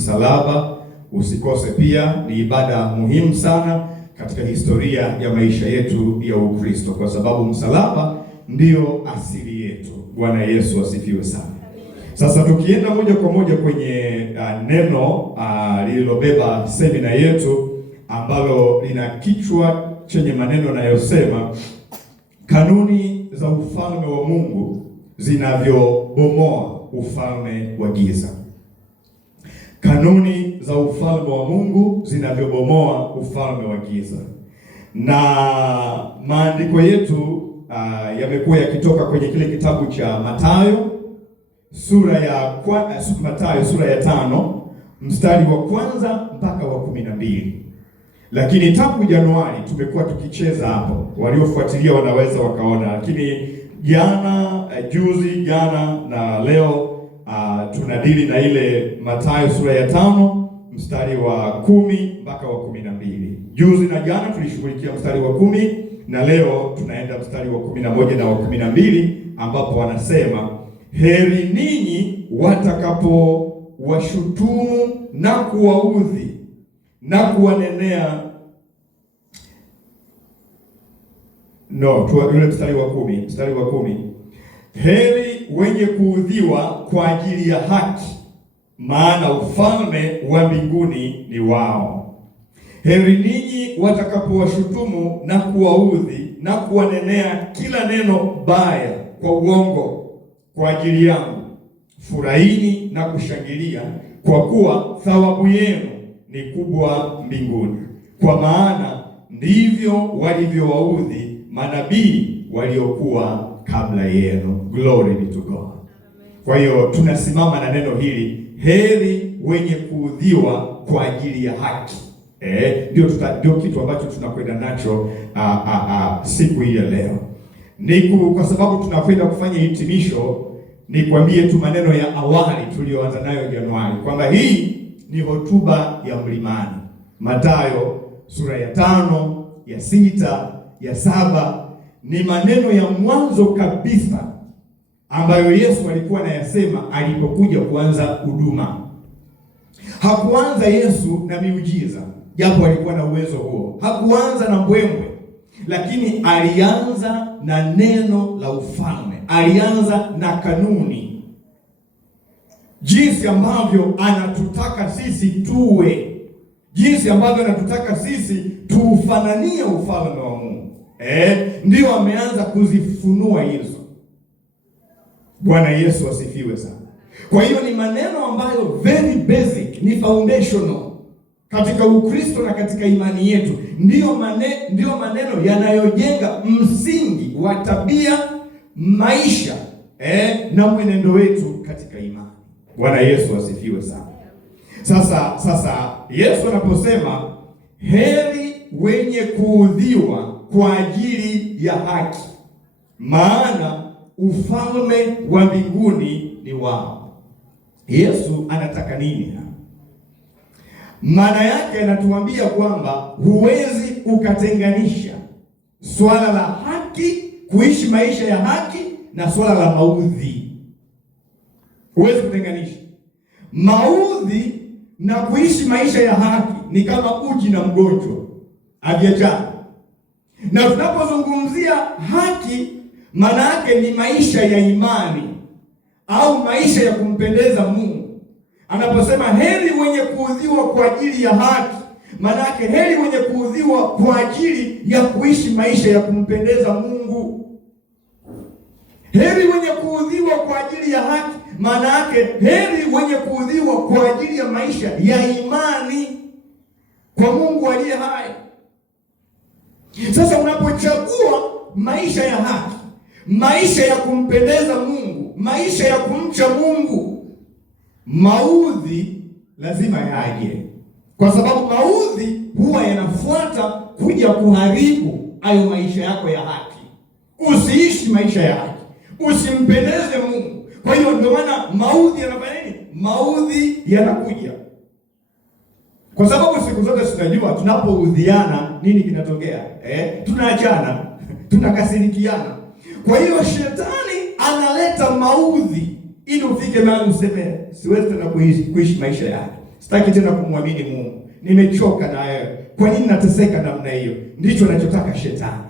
msalaba. Usikose pia, ni ibada muhimu sana katika historia ya maisha yetu ya Ukristo, kwa sababu msalaba ndiyo asili yetu. Bwana Yesu asifiwe sana. Sasa tukienda moja kwa moja kwenye neno lililobeba semina yetu ambalo lina kichwa chenye maneno yanayosema kanuni za ufalme wa Mungu zinavyobomoa ufalme wa giza. Kanuni za ufalme wa Mungu zinavyobomoa ufalme wa giza. Na maandiko yetu yamekuwa yakitoka kwenye kile kitabu cha Mathayo sura ya 5 mstari wa 1 mpaka wa 12. Lakini tangu Januari tumekuwa tukicheza hapo, waliofuatilia wanaweza wakaona. Lakini juzi jana na leo tunadili na ile Mathayo sura ya 5 mstari wa 10 mpaka wa 12. Juzi na jana tulishughulikia mstari wa 10 na leo tunaenda mstari wa 11 na wa 12, ambapo wanasema heri ninyi watakapowashutumu na kuwaudhi na kuwanenea. Yule mstari wa 10. Heri wenye kuudhiwa kwa ajili ya haki, maana ufalme wa mbinguni ni wao. Heri ninyi watakapowashutumu na kuwaudhi na kuwanenea kila neno baya kwa uongo kwa ajili yangu. Furahini na kushangilia, kwa kuwa thawabu yenu ni kubwa mbinguni, kwa maana ndivyo walivyowaudhi manabii waliokuwa kabla yenu. Glory be to God. Kwa hiyo tunasimama na neno hili, heri wenye kuudhiwa kwa ajili ya haki. Ndio kitu ambacho tunakwenda nacho siku hii ya leo. Kwa sababu tunakwenda kufanya hitimisho, nikwambie tu maneno ya awali tuliyoanza nayo Januari, kwamba hii ni hotuba ya mlimani. Mathayo sura ya 5, ya 6, ya 7 ni maneno ya mwanzo kabisa ambayo Yesu alikuwa anayasema alipokuja kuanza huduma. Hakuanza Yesu na miujiza, japo alikuwa na uwezo huo. Hakuanza na mbwembwe, lakini alianza na neno la ufalme. Alianza na kanuni, jinsi ambavyo anatutaka sisi tuwe, jinsi ambavyo anatutaka sisi tuufananie ufalme wa Mungu. Ndio ameanza kuzifunua hizo. Bwana Yesu asifiwe sana. Kwa hiyo ni maneno ambayo very basic, ni foundational katika Ukristo na katika imani yetu. Ndio maneno yanayojenga msingi wa tabia, maisha na mwenendo wetu katika imani. Bwana Yesu asifiwe sana. Sasa Yesu anaposema heri wenye kuudhiwa kwa ajili ya haki, maana ufalme wa mbinguni ni wao. Yesu anataka nini? Maana yake anatuambia kwamba huwezi ukatenganisha swala la haki, kuishi maisha ya haki, na swala la maudhi. Huwezi kutenganisha. Maudhi na kuishi maisha ya haki ni kama uji na mgonjwa, haviachani. Na tunapozungumzia haki, maana yake ni maisha ya imani au maisha ya kumpendeza Mungu. Anaposema heri wenye kuudhiwa kwa ajili ya haki, maana yake heri wenye kuudhiwa kwa ajili ya kuishi maisha ya kumpendeza Mungu. Heri wenye kuudhiwa kwa ajili ya haki, maana yake heri wenye kuudhiwa kwa ajili ya maisha ya imani kwa Mungu aliye hai. Sasa unapochagua maisha ya haki, maisha ya kumpendeza Mungu, maisha ya kumcha Mungu, maudhi lazima yaje, kwa sababu maudhi huwa yanafuata kuja kuharibu hayo maisha yako ya haki. Usiishi maisha ya haki, usimpendeze Mungu. Kwa hiyo ndio maana maudhi yanafanya nini? Maudhi yanakuja, kwa sababu siku zote tunajua tunapoudhiana nini kinatokea? Tunaachana, tunakasirikiana. Kwa hiyo shetani analeta maudhi ili ufike mahali useme siwezi tena kuishi maisha yake, Sitaki tena kumwamini Mungu. Nimechoka na wewe. Kwa nini nateseka namna hiyo? Ndicho anachotaka shetani.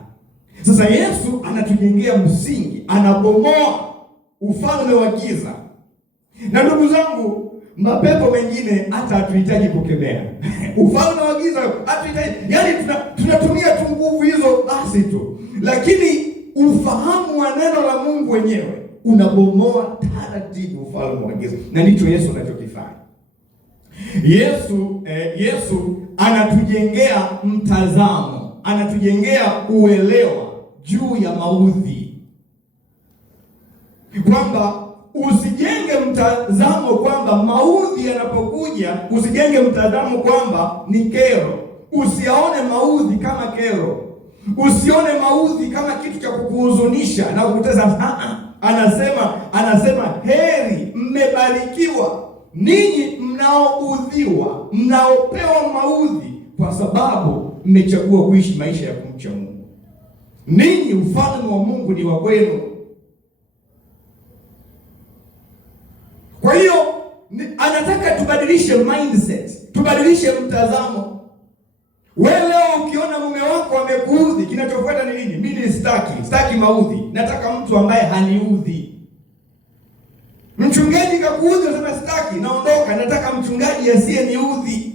Sasa Yesu anatujengea msingi, anabomoa ufalme wa giza. Na ndugu zangu, mapepo mengine hata hatuhitaji kukemea. Ufalme wa giza hatuhitaji. Yaani tunatumia tu nguvu hizo basi tu. Lakini ufahamu wa neno la Mungu wenyewe unabomoa taratibu ufalme wa giza. Na ndicho Yesu anachokifanya. Yesu anatujengea mtazamo, anatujengea uelewa juu ya maudhi, kwamba usijenge mtazamo kwamba maudhi yanapokuja, usijenge mtazamo kwamba ni kero. Usiaone maudhi kama kero, usione maudhi kama kitu cha kukuhuzunisha na kukutesa. Anasema heri, mmebarikiwa ninyi mnaoudhiwa, mnaopewa maudhi, kwa sababu mmechagua kuishi maisha ya kumcha Mungu. Ninyi ufalme wa Mungu ni wa kwenu. Kwa hiyo anataka tubadilishe mindset, tubadilishe mtazamo. Wewe leo ukiona mume wako amekuudhi, kinachofuata ni nini? Mimi sitaki maudhi, nataka mtu ambaye haniudhi. Mchungaji kakuudhi, unasema sitaki, naondoka, nataka mchungaji asiyeniudhi.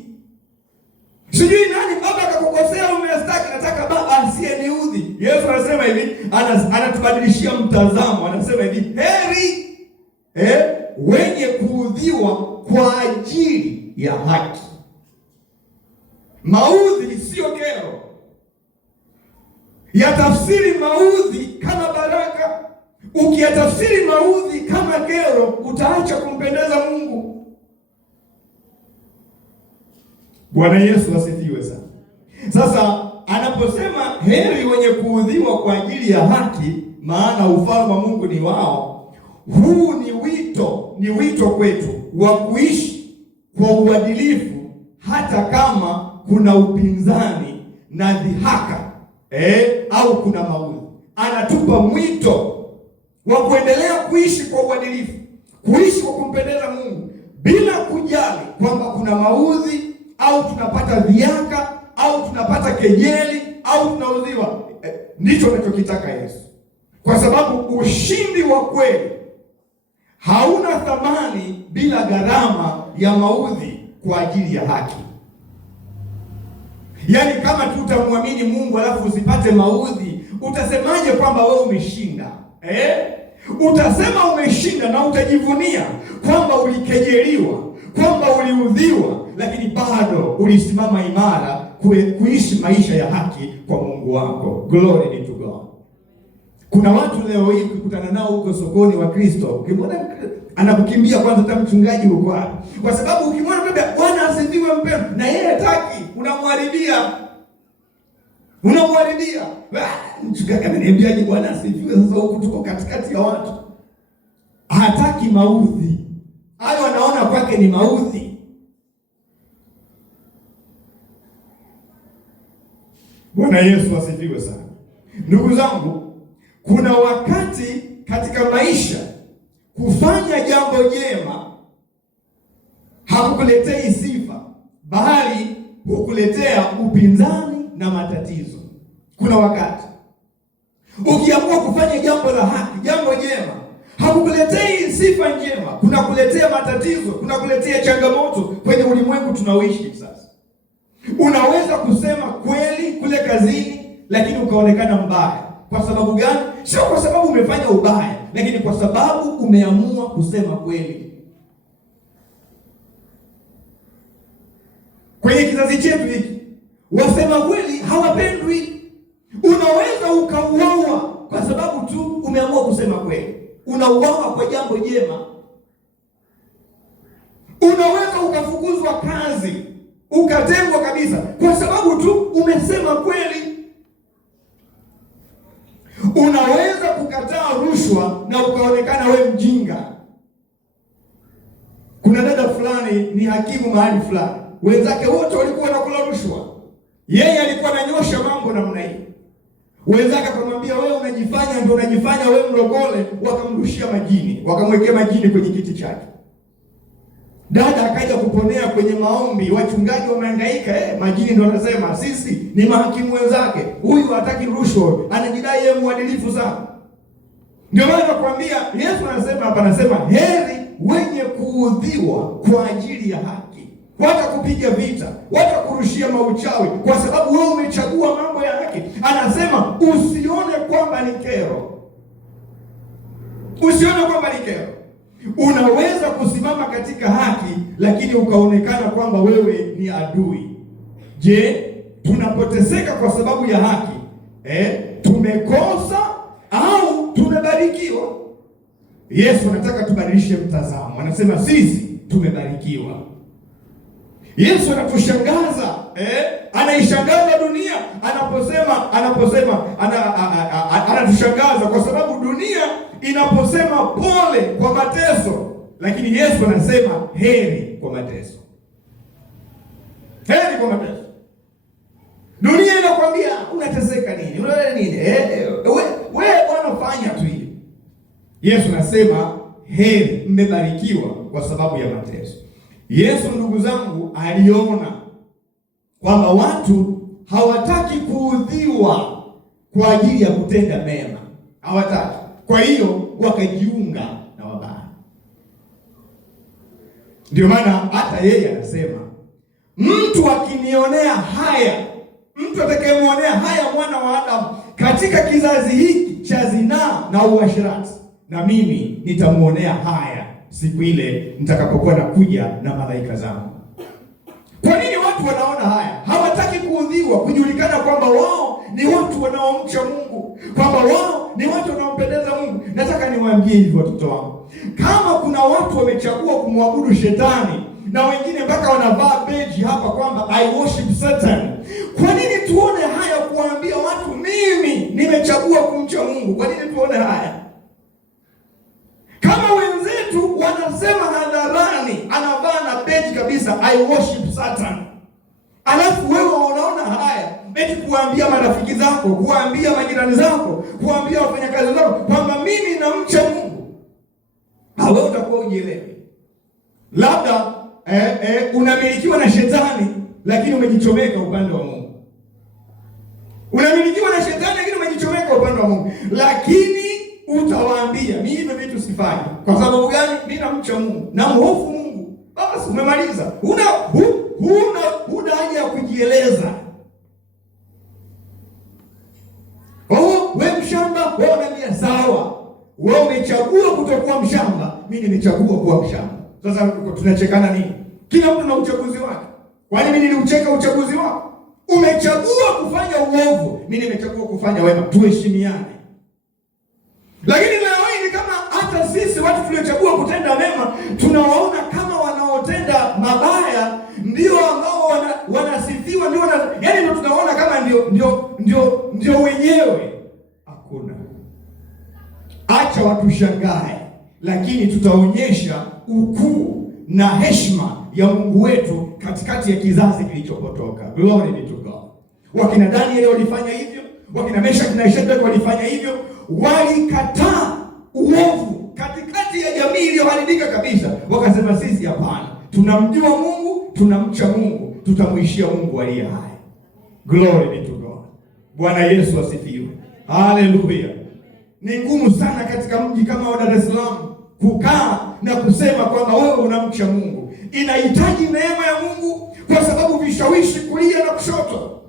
Sijui nani baba akakukosea, umestaki, nataka baba asiyeniudhi. Yesu anasema hivi, anatubadilishia mtazamo, anasema hivi, heri wenye kuudhiwa kwa ajili ya haki. Maudhi sio kero. Yatafsiri maudhi kama baraka. Ukiyatafsiri maudhi kama kero, utaacha kumpendeza Mungu. Bwana Yesu asifiwe sana. Sasa anaposema heri wenye kuudhiwa kwa ajili ya haki, maana ufalme wa Mungu ni wao, huu ni wito kwetu wa kuishi kwa uadilifu hata kama kuna upinzani na dhihaka au kuna maudhi. Anatupa mwito wa kuendelea kuishi kwa uadilifu, kuishi kwa kumpendeza Mungu bila kujali kwamba kuna maudhi au tunapata dhihaka au tunapata kejeli au tunaudhiwa. Ndicho anachokitaka Yesu, kwa sababu ushindi wa kweli hauna thamani bila gharama ya maudhi kwa ajili ya haki. Yaani kama tutamwamini Mungu alafu usipate maudhi, utasemaje kwamba wewe umeshinda? Utasema umeshinda na utajivunia kwamba ulikejeliwa, kwamba uliudhiwa, lakini bado ulisimama imara kuishi maisha ya haki kwa Mungu wako. Glory be to God. Kuna watu leo hii ukikutana nao huko sokoni wa Kristo, ukimwona anakukimbia kwanza, hata mchungaji uko wapi? Kwa sababu ukimwona Bwana asifiwe mpendwa, na yeye hataki, unamharibia. Mchungaji ameniambiaje Bwana asifiwe? Sasa huku tuko katikati ya watu, hataki maudhi hayo, anaona kwake ni maudhi. Bwana Yesu asifiwe sana. Ndugu zangu, kuna wakati katika maisha kufanya jambo jema hakukuletei sifa, bali hukuletea upinzani na matatizo. Kuna wakati ukiamua kufanya jambo la haki, jambo jema, hakukuletei sifa njema, kunakuletea matatizo, kunakuletea changamoto kwenye ulimwengu tunaoishi sasa. Unaweza kusema kweli kule kazini, lakini ukaonekana mbaya. Kwa sababu gani? Sio kwa sababu umefanya ubaya, lakini kwa sababu umeamua kusema kweli. Kwenye kizazi chetu hiki, wasema kweli hawapendwi. Unaweza ukauawa kwa sababu tu umeamua kusema kweli. Unauawa kwa jambo jema. Unaweza ukafukuzwa kazi, ukatengwa kabisa kwa sababu tu umesema kweli. Unaweza kukataa rushwa na ukaonekana we mjinga. Kuna dada fulani ni hakimu mahali fulani, wenzake wote walikuwa wanakula rushwa, yeye alikuwa ananyosha mambo namna hii. Wenzake akamwambia, wewe unajifanya wewe mlokole, wakamrushia majini, wakamwekea majini kwenye kiti chake. Dada akaja kuponea kwenye maombi, wachungaji wamehangaika, majini ndio wanasema sisi ni mahakimu wenzake, huyu hataki rushwa, anajidai yeye mwadilifu sana. Ndio maana nakwambia Yesu anasema hapa, anasema heri wenye kuudhiwa kwa ajili ya haki, watakupiga vita, watakurushia mauchawi, kwa sababu wewe umechagua mambo ya haki. Anasema usione kwamba ni kero, usione kwamba ni kero. Unaweza kusimama katika haki, lakini ukaonekana kwamba wewe ni adui. Je, tunapoteseka kwa sababu ya haki, tumekosa au tumebarikiwa? Yesu anataka tubadilishe mtazamo. Anasema sisi tumebarikiwa. Yesu anatushangaza, anaishangaza dunia anatushangaza kwa sababu dunia inaposema pole kwa mateso, lakini Yesu anasema heri kwa mateso. Heri kwa mateso. Dunia inakwambia unateseka nini? Unaona nini? Wewe bwana fanya tu hivi. Yesu anasema heri, mmebarikiwa kwa sababu ya mateso. Yesu, ndugu zangu, aliona kwamba watu hawataki kuudhiwa kwa ajili ya kutenda mema. Hawataki. Kwa hiyo wakajiunga na wabaya. Ndio maana hata yeye anasema, mtu akinionea haya, mtu atakayemwonea haya mwana wa Adamu katika kizazi hiki cha zinaa na uasherati, na mimi nitamwonea haya siku ile nitakapokuwa nakuja na malaika zangu. Kwa nini watu wanaona haya? Hawataki kuudhiwa, kujulikana kwamba wao ni watu wanaomcha Mungu, kwamba wao ni watu wanaompendeza Mungu. Nataka niwaambie hivi watoto wangu, kama kuna watu wamechagua kumwabudu shetani, na wengine mpaka wanavaa beji hapa kwamba I worship Satan, kwa nini tuone haya kuwaambia watu mimi nimechagua kumcha Mungu? Kwa nini tuone haya? Kama wenzetu wanasema hadharani, anavaa na beji kabisa I worship Satan, alafu wewe unaona haya eti kuambia marafiki zako, kuambia majirani zako, kuambia wafanyakazi wako kwamba mimi namcha Mungu, wewe utakuwa ujielewi. Labda unamilikiwa na shetani lakini umejichomeka upande wa Mungu. Unamilikiwa na shetani lakini umejichomeka upande wa Mungu, lakini utawaambia mimi hivyo vitu sifanyi. Kwa sababu gani? Mimi namcha Mungu, namhofu Mungu. Basi umemaliza. Huna haja ya kujieleza. Wewe mshamba, wewe unaniambia sawa. Wewe umechagua kutokuwa mshamba, mimi nimechagua kuwa mshamba. Sasa tunachekana nini? Kila mtu na uchaguzi wake. Kwani mimi niliucheka uchaguzi wako? Umechagua kufanya uovu, mimi nimechagua kufanya wema. Tuheshimiane. Lakini leo hii kama hata sisi watu tuliochagua kutenda mema tunawaona kama wanaotenda mabaya ndio ambao wanasifiwa, ndio yaani ndio tunaona kama ndio wenyewe. Hakuna. Acha watushangae, lakini tutaonyesha ukuu na heshima ya Mungu wetu katikati ya kizazi kilichopotoka. Glory be to God. Wakina Danieli walifanya hivyo, wakina Meshaki na Shadraka walifanya hivyo, walikataa uovu katikati ya jamii iliyoharibika kabisa. Wakasema sisi hapana, tunamjua Mungu, tunamcha Mungu, tutamwishia Mungu aliye hai. Glory be to God. Bwana Yesu asifiwe. Haleluya. Ni ngumu sana katika mji kama wa Dar es Salaam kukaa na kusema kwamba wewe unamcha Mungu. Inahitaji neema ya Mungu, kwa sababu vishawishi kulia na kushoto.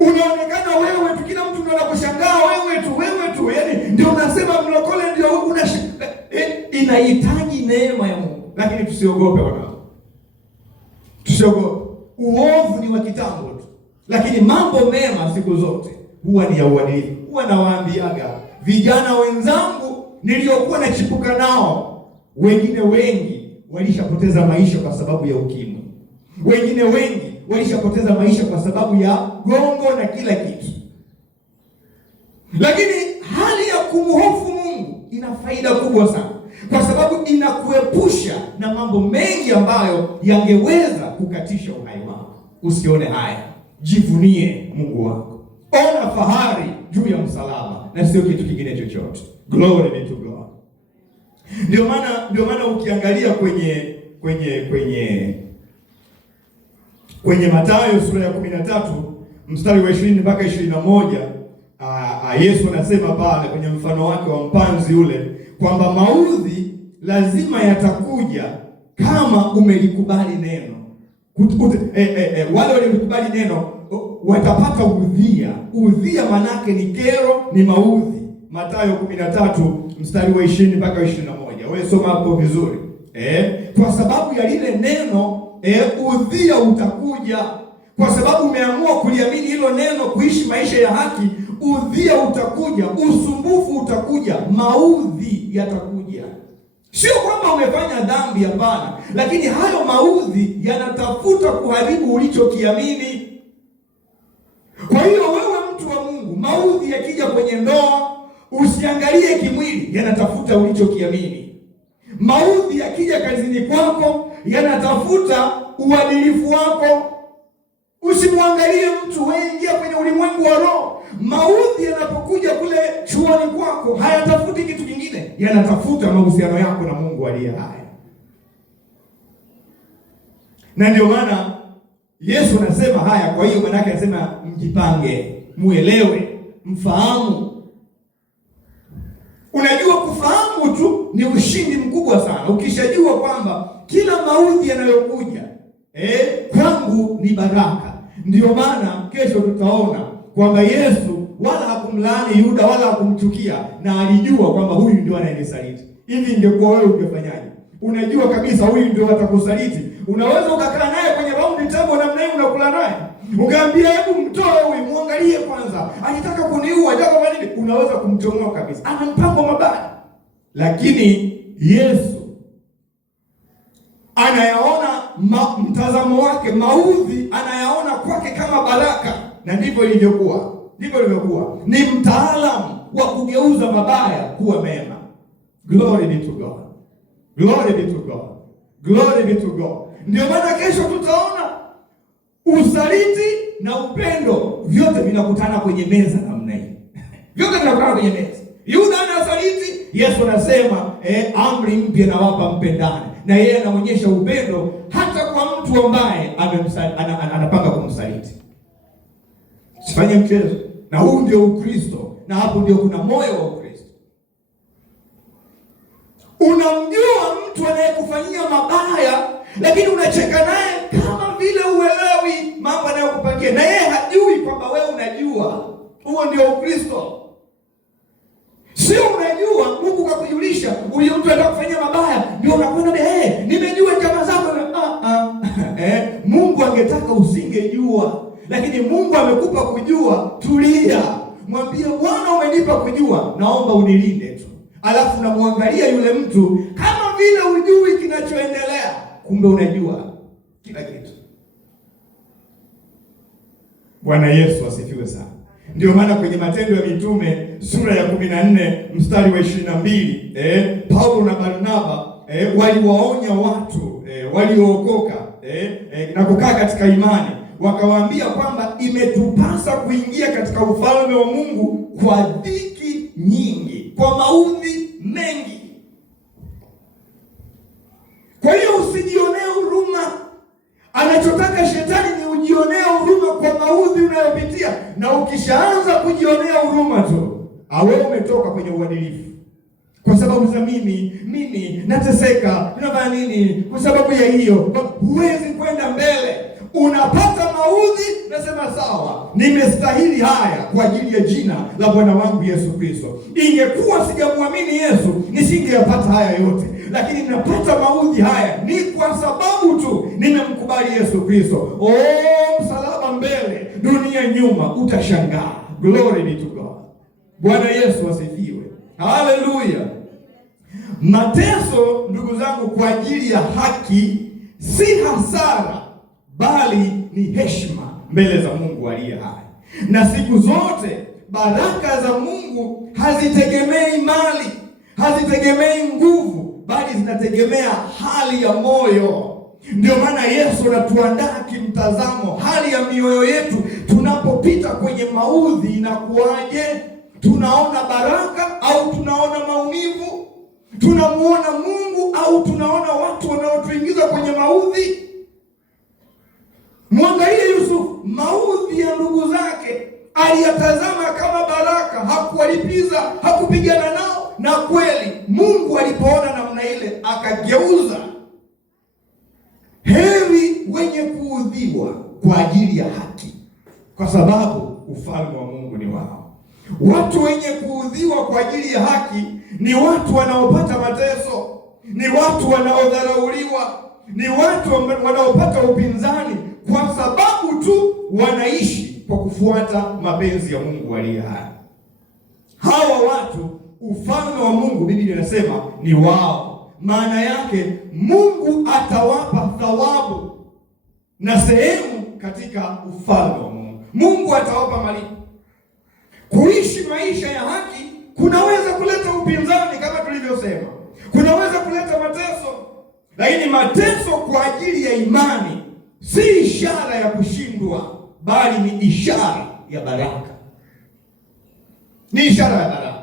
Unaonekana wewe tu, kila mtu anakushangaa wewe tu, yaani ndio unasema mlokole ndio inahitaji neema ya Mungu. Lakini tusiogope wanao. Tusiogope. Uovu ni wa kitambo tu, lakini mambo mema siku zote huwa ni ya uadilifu. Huwa nawaambiaga vijana wenzangu niliokuwa nachipuka nao, wengine wengi walishapoteza maisha kwa sababu ya ukimwi. Wengine wengi walishapoteza maisha kwa sababu ya gongo na kila kitu. Lakini hali ya kumhofu Mungu ina faida kubwa sana, kwa sababu inakuepusha na mambo mengi ambayo yangeweza kukatisha uhai wako. Usione haya, jivunie Mungu wako. Ona fahari juu ya msalaba na sio kitu kingine chochote. Glory be to God. Ndio maana ukiangalia kwenye Mathayo sura ya 13 mstari wa 20 mpaka 21, Yesu anasema pale kwenye mfano wake wa mpanzi ule kwamba maudhi lazima yatakuja kama umelikubali neno. Wale waliolikubali neno watapata udhia. Udhia manake ni kero, ni maudhi. Mathayo 13 mstari wa 20 mpaka 21. Wewe soma hapo vizuri. Kwa sababu ya lile neno udhia utakuja. Kwa sababu umeamua kuliamini hilo neno, kuishi maisha ya haki, udhia utakuja, usumbufu utakuja, maudhi yatakuja. Sio kwamba umefanya dhambi, hapana, lakini hayo maudhi yanatafuta kuharibu ulichokiamini. Kwa hiyo wewe mtu wa Mungu, maudhi yakija kwenye ndoa, usiangalie kimwili, yanatafuta ulichokiamini. Maudhi yakija kazini kwako, yanatafuta uadilifu wako. Usimwangalie mtu, wewe ingia kwenye ulimwengu wa roho. Maudhi yanapokuja kule chuoni kwako, hayatafuti kitu kingine, yanatafuta mahusiano yako na Mungu aliye hai. Na ndio maana Yesu anasema haya. Kwa hiyo maana yake anasema mjipange, muelewe, mfahamu. Unajua, kufahamu tu ni ushindi mkubwa sana. Ukishajua kwamba kila maudhi yanayokuja kwangu ni baraka. Ndio maana kesho tutaona kwamba Yesu wala hakumlaani Yuda wala hakumchukia, na alijua kwamba huyu ndio anayenisaliti. Hivi ingekuwa wewe ungefanyaje? Unajua kabisa huyu ndio atakusaliti. Unaweza ukakaa naye kwenye round table namna hiyo, unakula naye, ukaambia hebu mtoe huyu, muangalie kwanza, alitaka kuniua, alitaka kwa nini? Unaweza kumchomoa kabisa, ana mpango mabaya. Lakini Yesu anayaona mtazamo wake, maudhi anayaona kwake kama baraka, na ndivyo ilivyokuwa. Ni mtaalamu wa kugeuza mabaya kuwa mema. Glory be to God. Glory be to God. Glory be to God. Ndio maana kesho tutaona usaliti na upendo vyote vinakutana kwenye meza namna hii. Vyote vinakutana kwenye meza. Yuda anasaliti, Yesu anasema amri mpya nawapa, mpendane. Na yeye anaonyesha upendo hata kwa mtu ambaye anapanga kumsaliti. Sifanye mchezo. Na huu ndio Ukristo, na hapo ndio kuna moyo wa Ukristo. Unamjua mtu anayekufanyia mabaya, lakini unacheka naye kama vile uelewi mambo anayokupangia, na yeye hajui kwamba wewe unajua. Huo ndio Ukristo. Sio unajua, Mungu kakujulisha huyo mtu anataka kufanyia mabaya, ndio unakwenda nimejua njama zako. Mungu angetaka usingejua, lakini Mungu amekupa kujua. Tulia, mwambie Bwana, umenipa kujua, naomba unilinde tu. Alafu namwangalia yule mtu kama vile hujui kinachoendelea, kumbe unajua kila kitu. Bwana Yesu asifiwe sana. Ndio maana kwenye Matendo ya Mitume sura ya 14 mstari wa 22, Paulo na Barnaba waliwaonya watu waliookoka na kukaa katika imani, wakawaambia kwamba imetupasa kuingia katika ufalme wa Mungu kwa dhiki nyingi, kwa maudhi mengi. Kwa hiyo usijionee huruma. Anachotaka shetani ni ujionee huruma kwa maudhi unayopitia, na ukishaanza kujionea huruma tu, wewe umetoka kwenye uadilifu. Kwa sababu za mimi nateseka, nafanya nini kwa sababu ya hiyo, huwezi kwenda mbele. Unapata maudhi, nasema sawa, nimestahili haya kwa ajili ya jina la Bwana wangu Yesu Kristo. Ingekuwa sijamwamini Yesu, nisingeyapata haya yote, lakini napata maudhi haya ni kwa sababu tu nimemkubali Yesu Kristo. Msalaba mbele, dunia nyuma, utashangaa. Glory be to God. Bwana Yesu asifiwe. Haleluya. Mateso, ndugu zangu, kwa ajili ya haki si hasara, bali ni heshima mbele za Mungu aliye hai. Na siku zote baraka za Mungu hazitegemei mali, hazitegemei nguvu, bali zinategemea hali ya moyo. Ndio maana Yesu anatuandaa kimtazamo, hali ya mioyo yetu tunapopita kwenye maudhi inakuwaje? Tunaona baraka au tunaona maumivu? Tunamuona Mungu au tunaona watu wanaotuingiza kwenye maudhi? Mwangalie Yusufu, maudhi ya ndugu zake aliyatazama kama baraka, hakuwalipiza, hakupigana nao, na kweli Mungu alipoona namna ile akageuza. Heri wenye kuudhiwa kwa ajili ya haki, kwa sababu ufalme wa Mungu ni wao. Watu wenye kuudhiwa kwa ajili ya haki ni watu wanaopata mateso, ni watu wanaodharauliwa, ni watu wanaopata upinzani kwa sababu tu wanaishi kwa kufuata mapenzi ya Mungu aliye hai. Hawa watu ufalme wa Mungu, Biblia inasema ni wao. Maana yake Mungu atawapa thawabu na sehemu katika ufalme wa Mungu. Mungu atawapa malipo. Kuishi maisha ya haki kunaweza kuleta upinzani kama tulivyosema, kunaweza kuleta mateso, lakini mateso kwa ajili ya imani si ishara ya kushindwa, bali ni ishara ya baraka. Ni ishara ya baraka.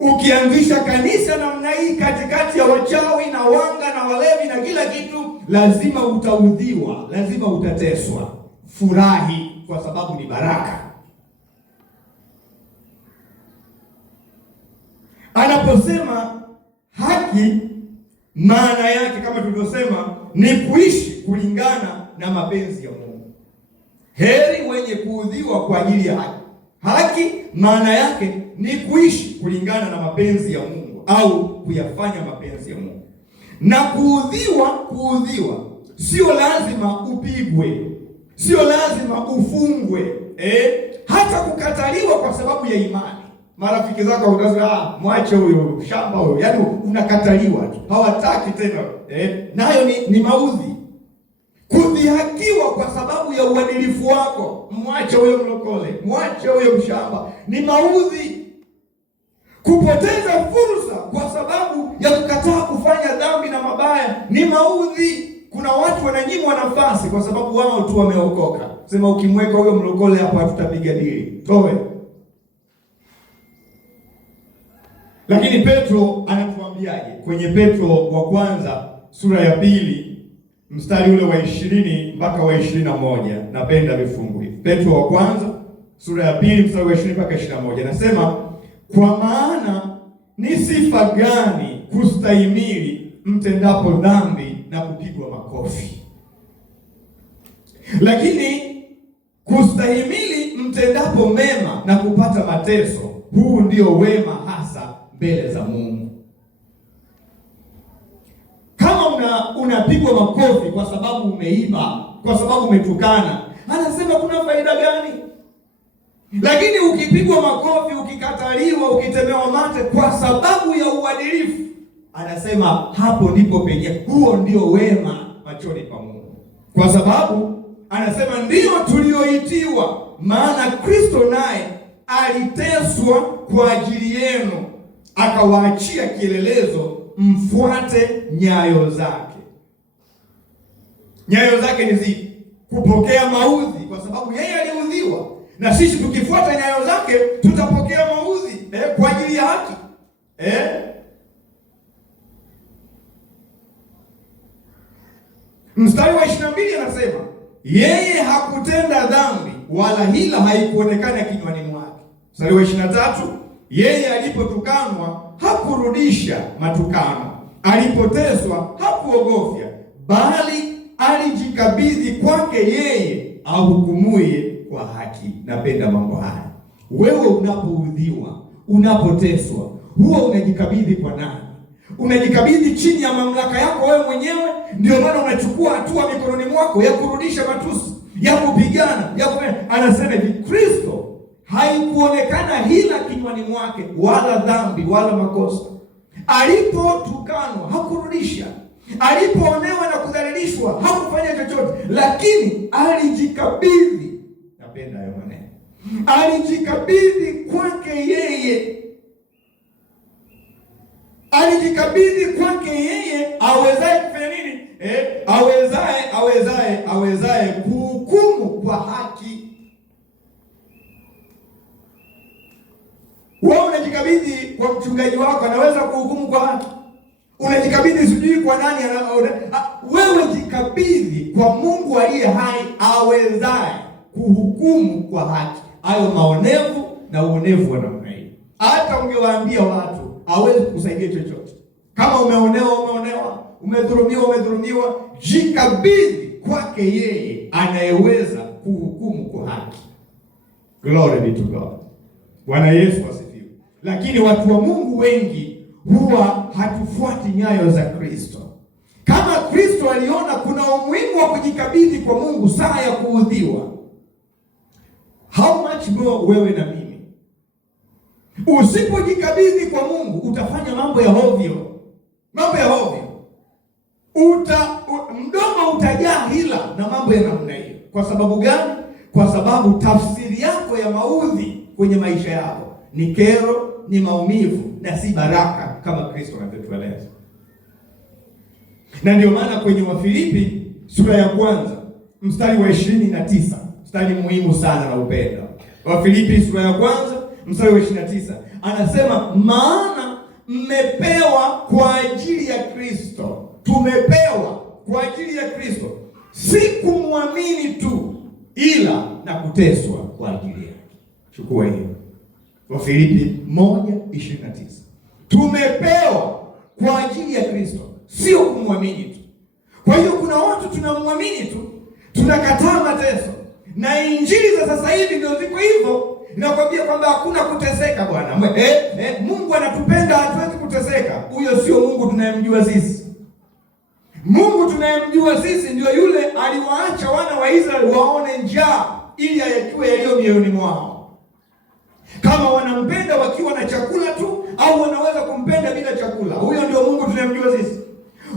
Ukianzisha kanisa namna hii katikati ya wachawi na wanga na walevi na kila kitu, lazima utaudhiwa, lazima utateswa. Furahi kwa sababu ni baraka. Anaposema haki, maana yake kama tulivyosema ni kuishi kulingana na mapenzi ya Mungu. Heri wenye kuudhiwa kwa ajili ya haki. Haki maana yake ni kuishi kulingana na mapenzi ya Mungu au kuyafanya mapenzi ya Mungu. Na kuudhiwa sio lazima upigwe, sio lazima ufungwe, hata kukataliwa kwa sababu ya imani. Marafiki zako utasema mwache huyo shamba huyo, yaani unakataliwa tu, hawataki tena, nayo ni maudhi. Kudhihakiwa kwa sababu ya uadilifu wako, mwache huyo mlokole, mwache huyo mshamba, ni maudhi. Kupoteza fursa kwa sababu ya kukataa kufanya dhambi na mabaya ni maudhi. Kuna watu wananyimwa nafasi kwa sababu wao tu wameokoka. Sema ukimweka huyo mlokole hapa hatutapiga dili, toe. Lakini Petro anatuambiaje? Kwenye Petro wa kwanza sura ya 2 mstari ule wa 20 mpaka wa 21. Napenda vifungu hivi. Petro wa kwanza sura ya 2 mstari wa 20 mpaka 21. Nasema, kwa maana ni sifa gani kustahimili mtendapo dhambi na kupigwa makofi, lakini kustahimili mtendapo mema na kupata mateso, huu ndio wema hasa mbele za Mungu. Kama unapigwa makofi kwa sababu umeiba, kwa sababu umetukana, anasema kuna faida gani? Lakini ukipigwa makofi, ukikataliwa, ukitemewa mate kwa sababu ya uadilifu, anasema hapo ndipo penye, huo ndio wema machoni pa Mungu. Kwa sababu anasema ndio tulioitiwa, maana Kristo naye aliteswa kwa ajili yenu, akawaachia kielelezo mfuate nyayo zake. Nyayo zake ni zipi? Kupokea maudhi, kwa sababu yeye aliudhiwa, na sisi tukifuata nyayo zake tutapokea maudhi kwa ajili ya haki. Mstari wa 22 anasema yeye hakutenda dhambi, wala hila haikuonekana kinywani mwake. Mstari wa 23, yeye alipotukanwa hakurudisha matukano, alipoteswa hakuogofya, bali alijikabidhi kwake yeye ahukumuye kwa haki. Napenda mambo haya. Wewe unapoudhiwa, unapoteswa, huwa unajikabidhi kwa nani? Unajikabidhi chini ya mamlaka yako wewe mwenyewe. Ndio maana unachukua hatua mikononi mwako ya kurudisha matusi, ya kupigana, anasema hivi, Kristo haikuonekana hila kinywani mwake, wala dhambi, wala makosa. Alipotukanwa hakurudisha, alipoonewa na kudhalilishwa hakufanya chochote, lakini alijikabidhi. Napenda hayo maneno, alijikabidhi kwake yeye, alijikabidhi kwake yeye awezaye kufanya nini? Awezaye kuhukumu kwa haki. Wewe unajikabidhi kwa mchungaji wako, anaweza kuhukumu kwa haki. Unajikabidhi sijui kwa nani, wewe jikabidhi kwa Mungu aliye hai, awezaye kuhukumu kwa haki hayo maonevu na uonevu wa namna hii. Hata ungewaambia watu hawezi kusaidia chochote. Kama umeonewa, umedhulumiwa, jikabidhi kwake yeye anayeweza kuhukumu kwa haki. Glory be to God. Bwana Yesu asifiwe. Lakini watu wa Mungu wengi huwa hatufuati nyayo za Kristo. Kama Kristo aliona kuna umuhimu wa kujikabidhi kwa Mungu saa ya kuudhiwa, how much more wewe na mimi? Usipojikabidhi kwa Mungu utafanya mambo ya hovyo. Mdomo utajaa hila na mambo ya namna hiyo. Kwa sababu gani? Kwa sababu tafsiri yako ya maudhi kwenye maisha yako ni kero, ni maumivu na si baraka, kama Kristo anavyotueleza. Na ndio maana kwenye Wafilipi sura ya 1 mstari wa 29, mstari muhimu sana na upendo. Wafilipi sura ya 1 mstari wa 29 anasema, maana mmepewa kwa ajili ya Kristo. Tumepewa kwa ajili ya Kristo, si kumwamini tu, ila na kuteswa kwa ajili yake. Chukua hiyo. Wafilipi 1:29. Tumepewa kwa ajili ya Kristo, sio kumwamini tu. Kwa hiyo kuna watu tunamwamini tu, tunakataa mateso. Na injili za sasa hivi ndio ziko hivyo. Ninakwambia kwamba hakuna kuteseka bwana. Mungu anatupenda, hatuwezi kuteseka. Huyo sio Mungu tunayemjua sisi. Mungu tunayemjua sisi ndio yule aliwaacha wana wa Israeli waone njaa ili ayajue yaliyo mioyoni mwao. Kama wanampenda wakiwa na chakula tu, au wanaweza kumpenda bila chakula. Huyo ndio Mungu tunayemjua sisi.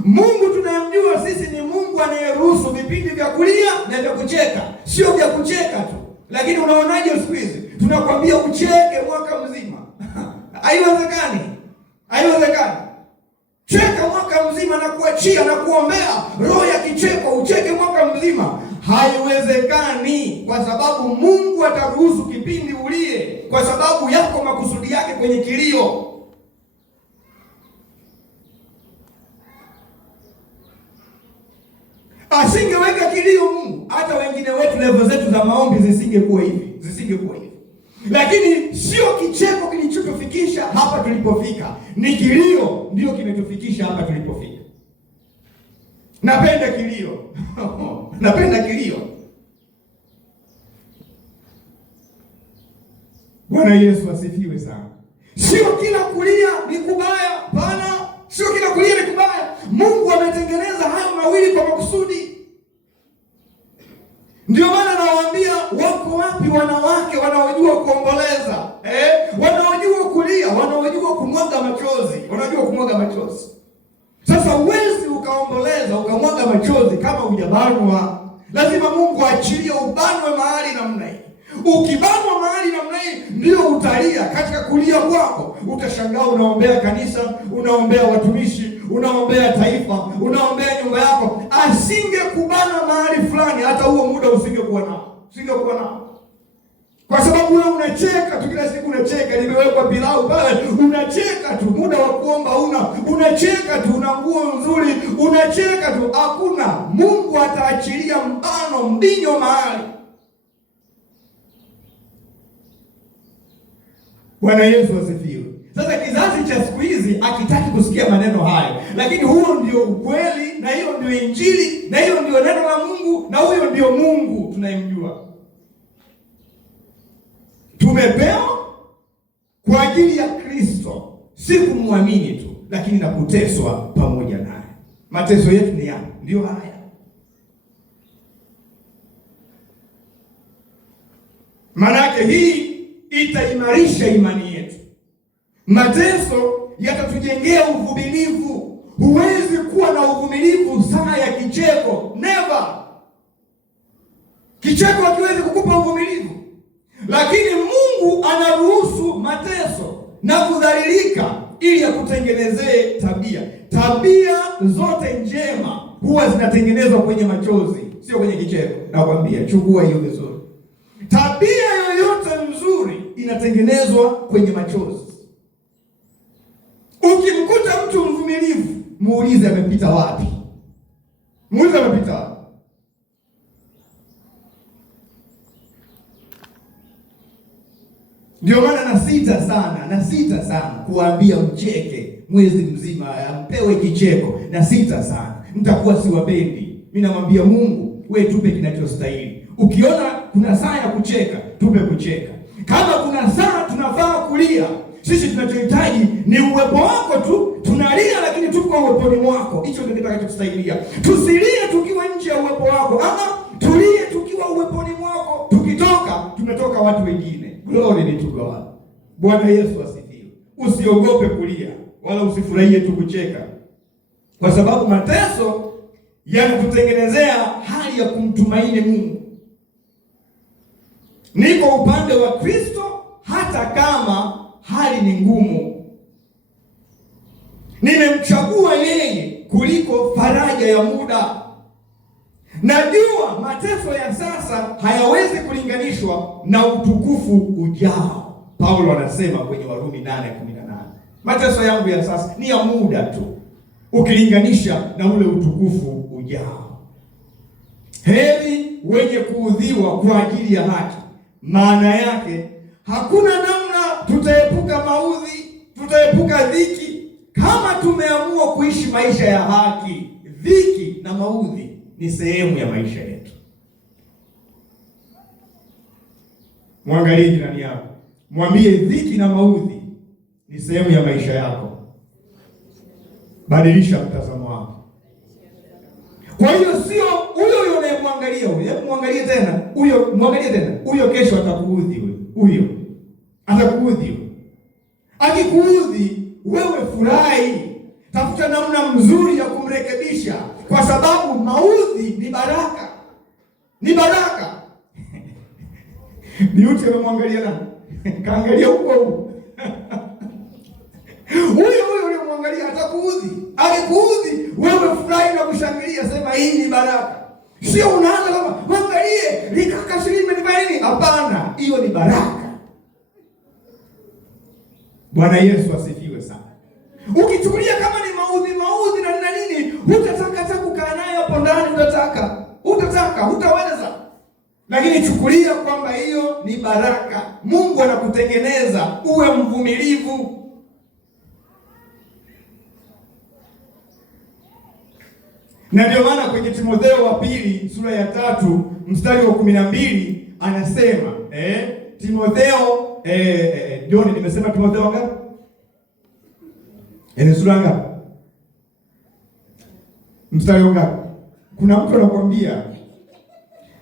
Mungu tunayemjua sisi ni Mungu anayeruhusu vipindi vya kulia na vya kucheka, sio vya kucheka tu. Lakini unaonaje siku hizi? Tunakwambia ucheke mwaka mzima. Haiwezekani. Cheka mwaka mzima na kuachia na kuombea roho ya kicheko ucheke mwaka mzima. Haiwezekani, kwa sababu Mungu ataruhusu kipindi ulie kwa sababu yako makusudi yake kwenye kilio. Asingeweka kilio Mungu, hata wengine wetu level zetu za maombi zisingekuwa hivi. Lakini sio kicheko kilichotufikisha hapa tulipofika, ni kilio ndio kimetufikisha hapa tulipofika. Napenda kilio. Bwana Yesu asifiwe sana. Sio kila kulia ni kubaya, bana. Sio kila kulia ni kubaya. Mungu ametengeneza hayo mawili kwa makusudi. Ndio maana nawaambia, wako wapi wanawake wanaojua kuomboleza? Wanaojua kulia, wanaojua kumwaga machozi. Sasa uwezi ukaomboleza ukamwaga machozi kama hujabanwa. Lazima Mungu aachilie ubanwe mahali namna hii. Ukibanwa mahali namna hii ndio utalia. Katika kulia kwako utashangaa unaombea kanisa, unaombea watumishi, unaombea taifa, unaombea nyumba yako. Asingekubana mahali fulani, hata huo muda usingekuwa nao. Kwa sababu wewe unacheka tu kila siku, unacheka, nimewekwa pilau pale, unacheka tu, muda wa kuomba unacheka tu, una nguo nzuri, unacheka tu. Hakuna. Mungu ataachilia mbinyo mahali. Bwana Yesu asifiwe. Sasa kizazi cha siku hizi hakitaki kusikia maneno hayo, lakini huo ndio ukweli, na hiyo ndio injili, na hiyo ndio neno la Mungu, na huyo ndio Mungu tunayemjua. Tumepewa kwa ajili ya Kristo, si kumwamini tu, lakini na kuteswa pamoja naye. Mateso yetu ni yapi? Ndio haya. Maanake hii itaimarisha imani yetu. Mateso yatatujengea uvumilivu. Huwezi kuwa na uvumilivu saa ya kicheko. Never. Kicheko hakiwezi kukupa uvumilivu. Lakini Mungu anaruhusu mateso na kudhalilika ili akutengenezee tabia. Tabia zote njema huwa zinatengenezwa kwenye machozi, sio kwenye kicheko. Nakwambia, chukua hiyo vizuri. Tabia yoyote nzuri inatengenezwa kwenye machozi. Ukimkuta mtu mvumilivu, muulize amepita wapi. Muulize amepita wapi. Ndio maana nasita sana kuambia mcheke mwezi mzima, ampewe kicheko. Nasita sana, mtakuwa siwapendi. Mimi namwambia Mungu, wewe tupe kinachostahili. Ukiona kuna saa ya kucheka, tupe kucheka. Kama kuna saa tunafaa kulia, sisi tunachohitaji ni uwepo wako tu. Tunalia lakini tuko uweponi mwako. Hicho ndio kitakachotusaidia. Tusilie tukiwa nje ya uwepo wako, ama tulie tukiwa uweponi mwako. Tukitoka, tumetoka watu wengine. Glory be to God. Bwana Yesu asifiwe. Usiogope kulia wala usifurahie tu kucheka, kwa sababu mateso yanatutengenezea hali ya kumtumaini Mungu. Niko upande wa Kristo hata kama hali ni ngumu. Nimemchagua yeye kuliko faraja ya muda. Najua mateso ya sasa hayawezi kulinganishwa na utukufu ujao. Paulo anasema kwenye Warumi 8:18. Mateso yangu ya sasa ni ya muda tu ukilinganisha na ule utukufu ujao. Heri wenye kuudhiwa kwa ajili ya haki. Maana yake hakuna namna tutaepuka maudhi, tutaepuka dhiki kama tumeamua kuishi maisha ya haki. Dhiki na maudhi ni sehemu ya maisha yetu. Mwangalie jirani yako, mwambie dhiki na maudhi ni sehemu ya maisha yako. Badilisha mtazamo wako. Kwa hiyo sio huyo unayemwangalia huyo, mwangalie tena huyo, mwangalie tena huyo, kesho atakuudhi huyo atakuudhi. Akikuudhi wewe furahi, tafuta namna mzuri ya kumrekebisha, kwa sababu maudhi ni baraka. Ni baraka. Niute umemwangalia nani? Kaangalia huko. Huyo unamwangalia atakuudhi. Akikuudhi wewe furahi na kushangilia, sema hii ni baraka. Sio unaanza kama mwangalie likaka shilingi nini? Hapana, hiyo ni baraka. Bwana Yesu asifiwe sana. Ukichukulia kama ni maudhi na nini, hutataka hata kukaa naye hapo ndani, hutaweza. Lakini chukulia kwamba hiyo ni baraka. Mungu anakutengeneza uwe mvumilivu. Na ndio maana kwenye Timotheo wa pili sura ya 3 mstari wa 12 anasema Timotheo John, nimesema Timotheo ngapi? Sura ngapi? Mstari ngapi? Kuna mtu anakuambia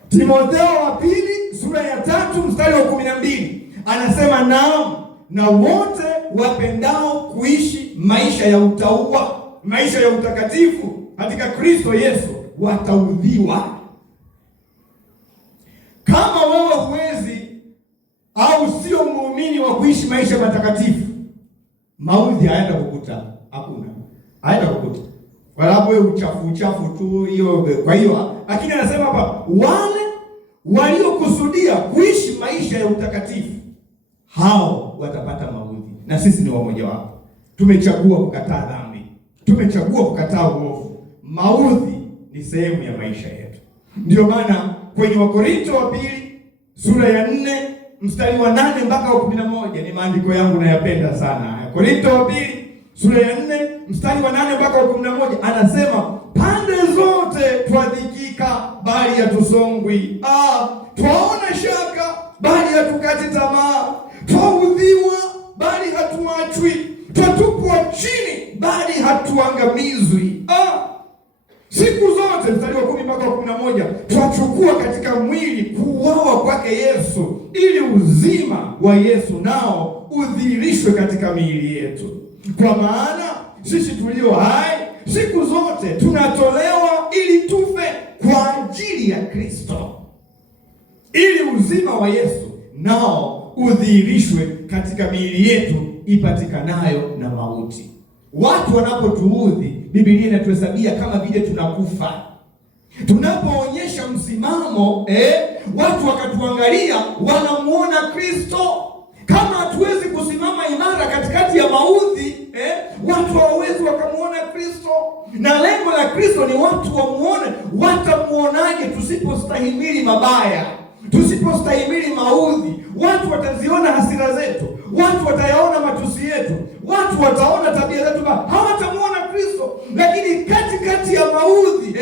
Timotheo wa pili sura ya 3 mstari wa 12 anasema, naam, na wote wapendao kuishi maisha ya utauwa, maisha ya utakatifu katika Kristo Yesu wataudhiwa. Kama wewe huwezi au sio muumini wa kuishi maisha matakatifu, maudhi hayaenda kukuta. Hakuna. Hayaenda kukuta. Kwa sababu wewe uchafu tu hiyo. Kwa hiyo lakini anasema hapa, wale waliokusudia kuishi maisha ya utakatifu hao watapata maudhi. Na sisi ni wamoja wapo. Tumechagua kukataa dhambi. Tumechagua kukataa uovu. Maudhi ni sehemu ya maisha yetu. Ndio maana kwenye Wakorintho wa pili sura ya 4 mstari wa 8 mpaka wa 11 ni maandiko yangu nayapenda sana. Wakorintho wa pili sura ya 4 mstari wa 8 mpaka wa 11 anasema, pande zote twadhikika bali hatusongwi. Twaona shaka bali hatukati tamaa. Twaudhiwa bali hatuachwi. Twatupwa chini bali hatuangamizwi. Siku zote, mstari wa 10 mpaka 11, twachukua katika mwili kuuawa kwake Yesu, ili uzima wa Yesu nao udhihirishwe katika miili yetu. Kwa maana sisi tulio hai siku zote tunatolewa ili tufe kwa ajili ya Kristo, ili uzima wa Yesu nao udhihirishwe katika miili yetu ipatikanayo na mauti. Watu wanapotuudhi, Biblia inatuhesabia kama vile tunakufa. Tunapoonyesha msimamo watu wakatuangalia, wanamuona Kristo. Kama hatuwezi kusimama imara katikati ya maudhi, watu hawawezi wakamuona Kristo. Na lengo la Kristo ni watu wamuone. Watamuonaje tusipostahimili mabaya, tusipostahimili maudhi? Watu wataziona hasira zetu, watu watayaona matusi yetu, watu wataona tabia zetu, hawatamuona Kristo. Lakini katikati ya maudhi,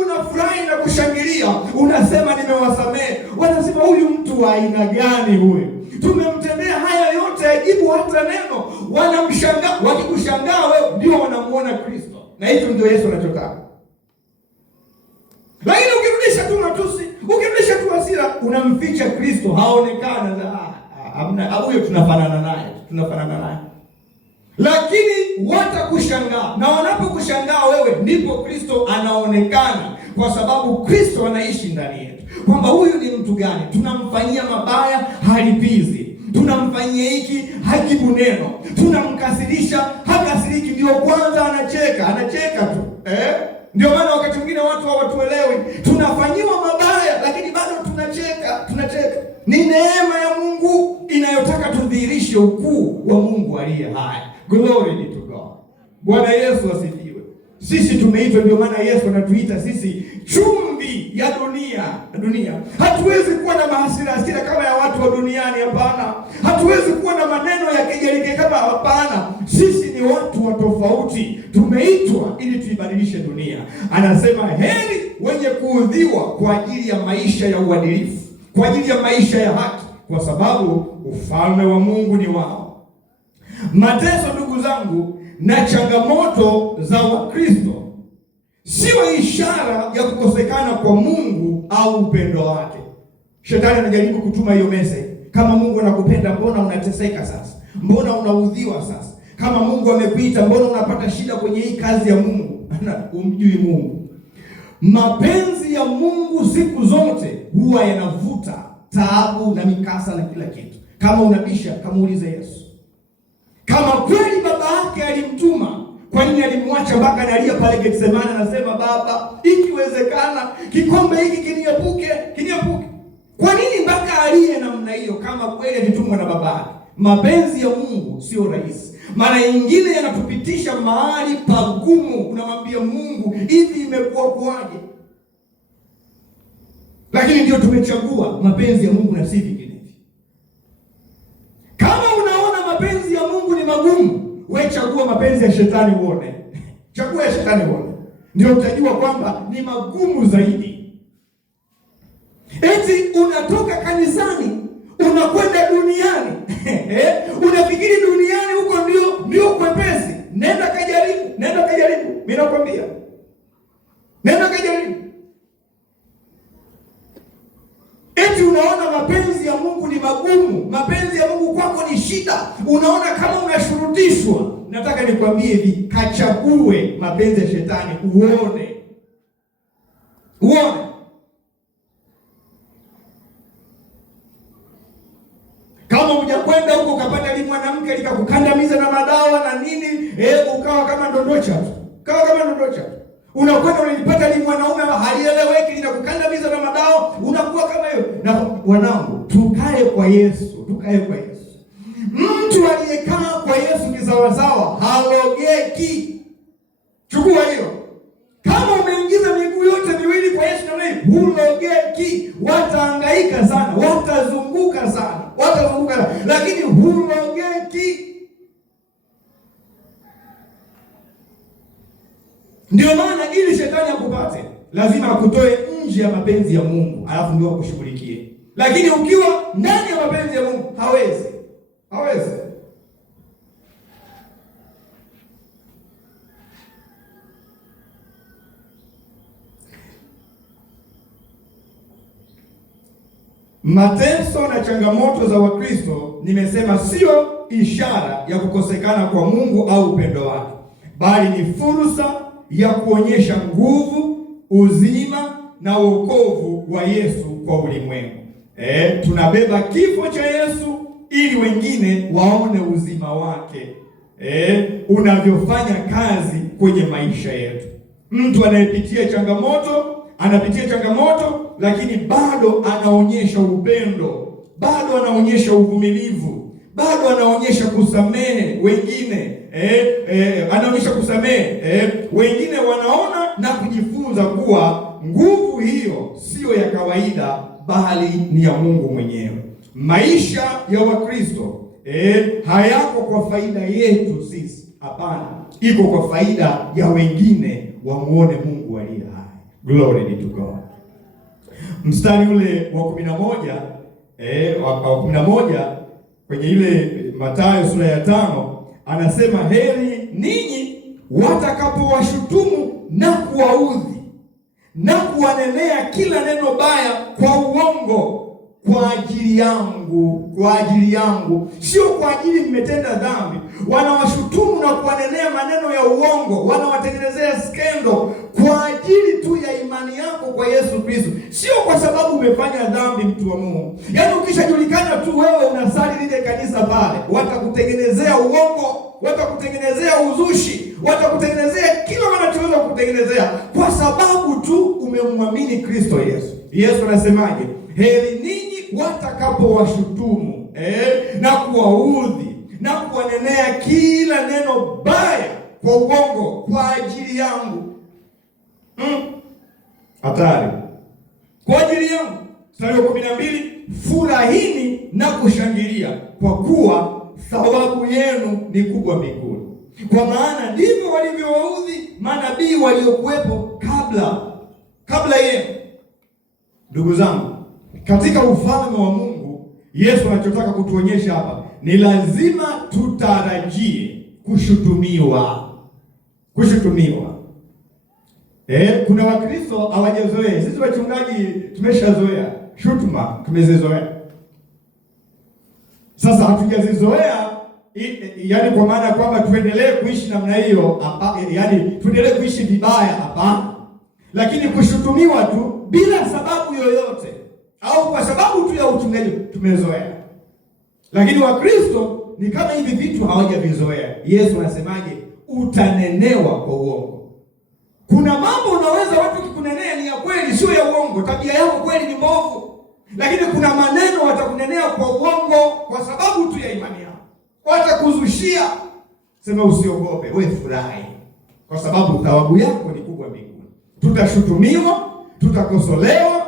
unafurahi na kushangilia, unasema nimewasamehe. Wanasema huyu mtu wa aina gani huyu? Tumemtendea haya yote, ajibu hata neno. Wanamshangaa. Wakikushangaa wewe, ndio wanamuona Kristo. Na hicho ndio Yesu anachotaka. Lakini ukirudisha tu matusi, ukirudisha tu hasira, unamficha Kristo, haonekana. Hamna, huyo tunafanana naye. Lakini watakushangaa, na wanapokushangaa wewe, ndipo Kristo anaonekana, kwa sababu Kristo anaishi ndani yetu. Kwamba huyu ni mtu gani? Tunamfanyia mabaya, halipizi. Tunamfanyia hiki, hajibu neno. Tunamkasirisha, hakasiriki. Ndio kwanza anacheka tu. Ndio maana wakati mwingine watu hawatuelewi. Tunafanyiwa mabaya, lakini bado tunacheka. Ni neema ya Mungu inayotaka tudhihirishe ukuu wa Mungu aliye hai. Glory be to God. Bwana Yesu asifiwe. Sisi tumeitwa, ndio maana Yesu anatuita sisi chumvi ya dunia. Hatuwezi kuwa na hasira kama ya watu wa duniani, hapana. Hatuwezi kuwa na maneno ya kejeli kama, hapana. Sisi ni watu wa tofauti. Tumeitwa ili tuibadilishe dunia. Anasema heri wenye kuudhiwa kwa ajili ya maisha ya uadilifu, kwa ajili ya maisha ya haki, kwa sababu ufalme wa Mungu ni wao. Mateso, ndugu zangu, na changamoto za Wakristo sio ishara ya kukosekana kwa Mungu au upendo wake. Shetani anajaribu kutuma hiyo message. Kama Mungu anakupenda, mbona unateseka sasa? Mbona unaudhiwa sasa? Kama Mungu amekuita, mbona unapata shida kwenye hii kazi ya Mungu? Umjui Mungu. Mapenzi ya Mungu siku zote huwa yanavuta taabu na mikasa na kila kitu. Kama unabisha, kamuulize Yesu. Kama kweli baba yake alimtuma, kwa nini alimwacha mpaka analia pale Getsemane, anasema Baba, ikiwezekana kikombe hiki kiniepuke. Kwa nini mpaka alie namna hiyo kama kweli alitumwa na baba yake? Mapenzi ya Mungu sio rahisi. Mara nyingine yanatupitisha mahali pagumu. Unamwambia Mungu, hivi imekuwa kwaje? Lakini ndio tumechagua mapenzi ya Mungu na si vinginevyo. Kama unaona mapenzi ya Mungu ni magumu, wewe chagua mapenzi ya shetani uone. Chagua ya shetani uone. Ndio utajua kwamba ni magumu zaidi. Eti unatoka kanisani, unakwenda duniani. Unafikiri duniani huko ndio kwepesi. Nenda kajaribu. Mimi nakwambia. Nenda kajaribu. Eti unaona mapenzi ya Mungu ni magumu, mapenzi ya Mungu kwako ni shida, unaona kama unashurutishwa. Nataka nikwambie hivi, kachague mapenzi ya shetani uone. Kama hujakwenda huko ukapata ni mwanamke likakukandamiza na madawa na nini, ukawa kama ndondocha tu. Unakwenda unalipata ni mwanaume halieleweki, linakukandamiza na madawa, unakuwa kama hiyo. Na wanangu, tukae kwa Yesu. Mtu aliyekaa kwa Yesu ni sawasawa, halogeki. Chukua hiyo. Kama umeingiza miguu yote miwili kwa Yesu na wewe, hulogeki. Watahangaika sana, watazunguka sana, lakini hulogeki. Ndio maana ili shetani akupate, lazima akutoe nje ya mapenzi ya Mungu, alafu ndio akushughulikie. Lakini ukiwa ndani ya mapenzi ya Mungu, hawezi. Mateso na changamoto za Wakristo, nimesema sio ishara ya kukosekana kwa Mungu au upendo wake, bali ni fursa ya kuonyesha nguvu, uzima na wokovu wa Yesu kwa ulimwengu. Tunabeba kifo cha Yesu ili wengine waone uzima wake unavyofanya kazi kwenye maisha yetu. Mtu anayepitia changamoto anapitia changamoto, lakini bado anaonyesha upendo, bado anaonyesha uvumilivu, bado anaonyesha kusamehe wengine. Anaonyesha kusamehe wengine, wanaona na kujifunza kuwa nguvu hiyo sio ya kawaida, bali ni ya Mungu mwenyewe. Maisha ya Wakristo hayako kwa faida yetu sisi, hapana, iko kwa faida ya wengine, wamuone Mungu aliye hai. Glory be to God. Mstari ule wa 11 wa 11 kwenye ile Mathayo sura ya 5 anasema, heri ninyi watakapowashutumu na kuwaudhi na kuwanenea kila neno baya kwa uongo kwa ajili yangu, sio kwa ajili mmetenda dhambi. Wanawashutumu na kuwanenea maneno ya uongo, wanawatengenezea skendo kwa ajili tu ya imani yako kwa Yesu Kristo, sio kwa sababu umefanya dhambi, mtu wa Mungu. Yaani ukishajulikana tu wewe unasali lile kanisa pale, watakutengenezea uongo, watakutengenezea uzushi, watakutengenezea kila wanachoweza kukutengenezea kwa sababu tu umemwamini Kristo Yesu. Yesu anasemaje? Heri ninyi watakapowashutumu na kuwaudhi na kuwanenea kila neno baya kwa uongo kwa ajili yangu. Hatari. Kwa ajili yangu. Mstari wa 12, furahini na kushangilia kwa kuwa thawabu yenu ni kubwa mbinguni, kwa maana ndivyo walivyowaudhi manabii waliokuwepo kabla yenu. Ndugu zangu, katika ufalme wa Mungu, Yesu anachotaka kutuonyesha hapa ni lazima tutarajie kushutumiwa. Kuna Wakristo hawajazoea. Sisi wachungaji tumeshazoea shutuma, tumezizoea. Sasa hatujazizoea, yaani kwa maana kwamba tuendelee kuishi namna hiyo, yaani tuendelee kuishi vibaya, hapana. Lakini kushutumiwa tu bila sababu yoyote au kwa sababu tu ya uchungaji tumezoea. Lakini Wakristo ni kama hivi vitu hawajavizoea. Yesu anasemaje? Utanenewa kwa uongo. Kuna mambo unaweza watu kikunenea ni ya kweli, sio ya uongo. Tabia yako kweli ni mbovu, lakini kuna maneno watakunenea kwa uongo kwa sababu tu ya imani yako. Watakuzushia. Sema usiogope, wewe furahi, kwa sababu thawabu yako ni kubwa mbinguni. Tutashutumiwa, tutakosolewa,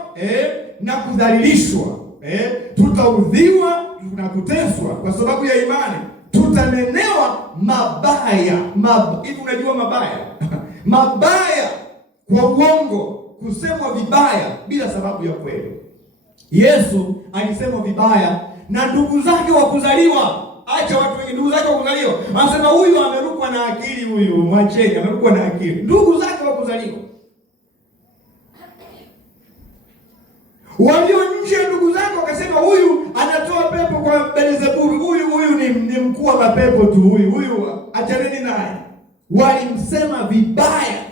na kudhalilishwa, tutaudhiwa na kuteswa kwa sababu ya imani. Tutanenewa mabaya. Hivi unajua mabaya? Mabaya kwa uongo, kusemwa vibaya bila sababu ya kweli. Yesu alisemwa vibaya na ndugu zake wa kuzaliwa. Acha watu wengi, ndugu zake wa kuzaliwa. Anasema huyu amerukwa na akili, huyu mwacheni, amerukwa na akili. Ndugu zake wa kuzaliwa. Walio nje ndugu zake wakasema huyu anatoa pepo kwa Beelzebuli, huyu ni mkuu wa mapepo tu, huyu achaneni naye. Walimsema vibaya